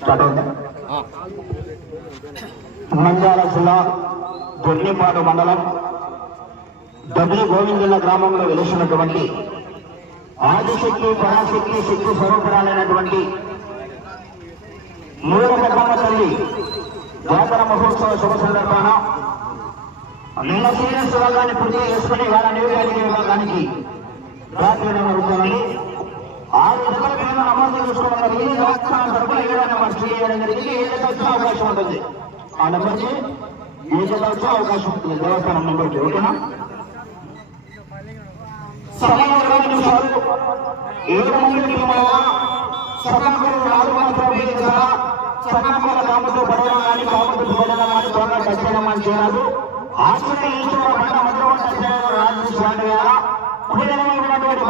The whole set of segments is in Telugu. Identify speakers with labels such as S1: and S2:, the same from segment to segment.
S1: స్టార్ట్ అవుతుంది నంద్యాల జిల్లా దొన్నిపాడు మండలం డబ్ల్యూ గోవిందుల గ్రామంలో వెలిసినటువంటి ఆదిశక్తి పరాశక్తి శక్తి స్వరూపురాలైనటువంటి మూడవ తల్లి జాతర మహోత్సవ శుభ సందర్భాన నిన్న సీరియస్ విభాగాన్ని పూర్తి చేసుకుని వాళ్ళ నివేదిక విభాగానికి రాత్రి ఆరు గంటల మీద నమోదు చేసుకోవడం ఈ రాష్ట్రాల జరిగింది ఏ జత అవకాశం ఉంటుంది. ఆ నెంబర్కి ఏ జత అవకాశం ఉంటుంది. దేవస్థానం నెంబర్కి ఓకేనా? సమయం ఇరవై నిమిషాలు. ఏడు మంది నాలుగు పడడం కానీ కాముతో పడడం కానీ త్వరగా టచ్చడం ఈశ్వర పంట మధ్యలో రాజు స్వామి గారు? కుడిలో ఉన్నటువంటి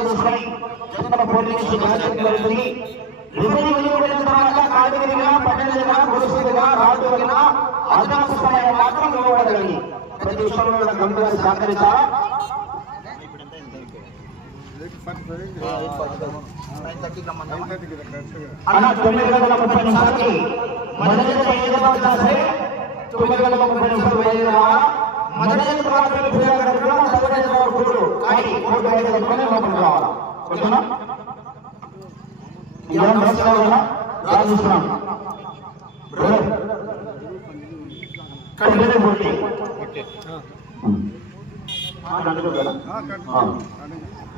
S1: తీసుకొని పోటీ నుంచి జరుగుతుంది రిపేరీ వెళ్ళిన తర్వాత కాడిగిరిగా పట్టణిగా గురుసుగా రాజుగా అదనపు సమయం మాత్రం ఇవ్వబడాలి ప్రతి విషయంలో అన్న తొమ్మిది ముప్పై నిమిషాలకి మొదటి తొమ్మిది ముప్పై నిమిషాలు మొదటి లోపలికి ఓకేనా ఇదేం బస్ కావాలా రాజుస్తున్నాం కంటిన్యూ పోటీ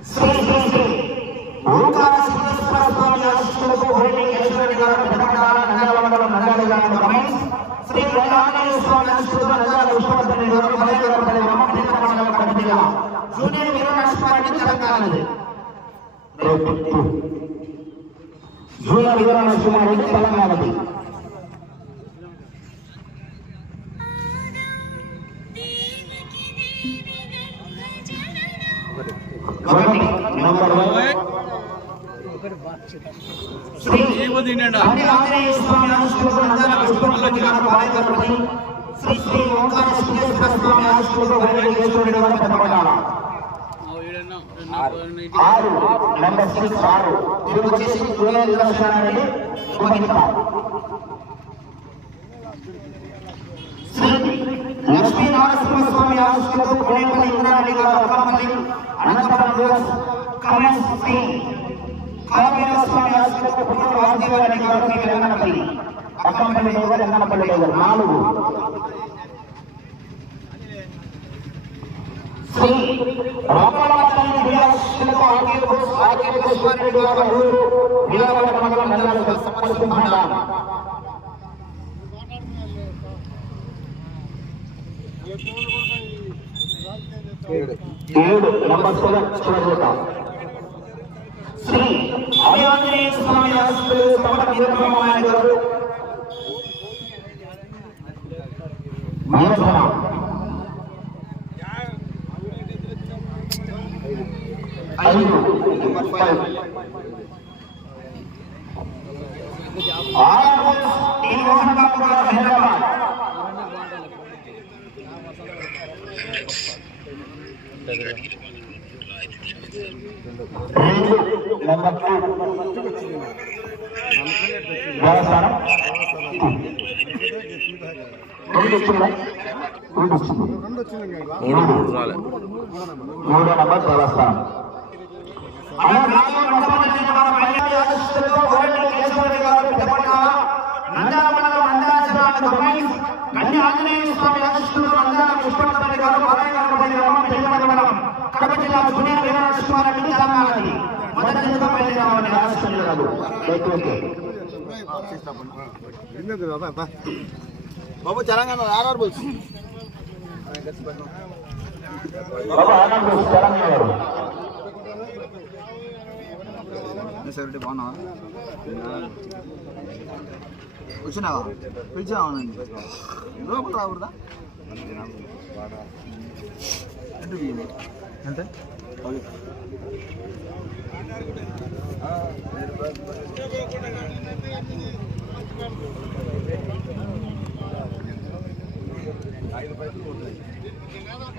S1: శ్రీ శ్రీ శ్రీ. ఓంకార సిద్ధేశ్వర స్వామి ఆశీస్సులతో భూమి ఈశ్వరుడి గారు పెద్దపడాల నంద్యాల మండలం నంద్యాల గ్రామం రమేష్ శ్రీ గంగాంజనేయ స్వామి ఆశీస్సులతో నంద్యాల విశ్వవర్ధని గారు బయలుదేరపల్లి రమణ మండలం కమిటీగా జూనియర్ వీర నరసింహారెడ్డి తెలంగాణది. జూనియర్ వీర నరసింహారెడ్డి తెలంగాణది శ్రీ శ్రీ ఓంకార స్వామి ఆశీస్సులతో బయలుదేరి ఈశ్వరుడి ఆరు నెంబర్ సిక్స్ ఆరు ఇది వచ్చేసి జూనియర్ విదర్శనారెడ్డి సుమహిత లక్ష్మీ నరసింహస్వామి ఆశీస్సులతో పుణేపల్లి ఇంద్రారెడ్డి గారు అక్కమల్లి అనంతపురం కమల్ స్వామి గారు నాలుగు శ్రీ రామలమ్మ విలాసులకు ఆకేపు ఆకేపు స్వామిరెడ్డి గారు ఊరు మండలం నల్లాల సమర్పించారు ఏడు నంబర్ సెవెన్ చూడబోతా శ్రీ ఆంజనేయ స్వామి గారు. ఐదు ఫైవ్ ఆరు ఈ మోహన్ బాబు గారు హైదరాబాద్ రెండు నెంబర్ టూ దేవస్థానం రెండు వచ్చిందా రెండు వచ్చింది మూడో నెంబర్ దేవస్థానం కన్య ఆంజనేయ స్వామి ఆశిస్తులు నందాల విశ్వనాథరెడ్డి గారు బాలయ్యగారి గ్రామం పెద్దపల్లి మండలం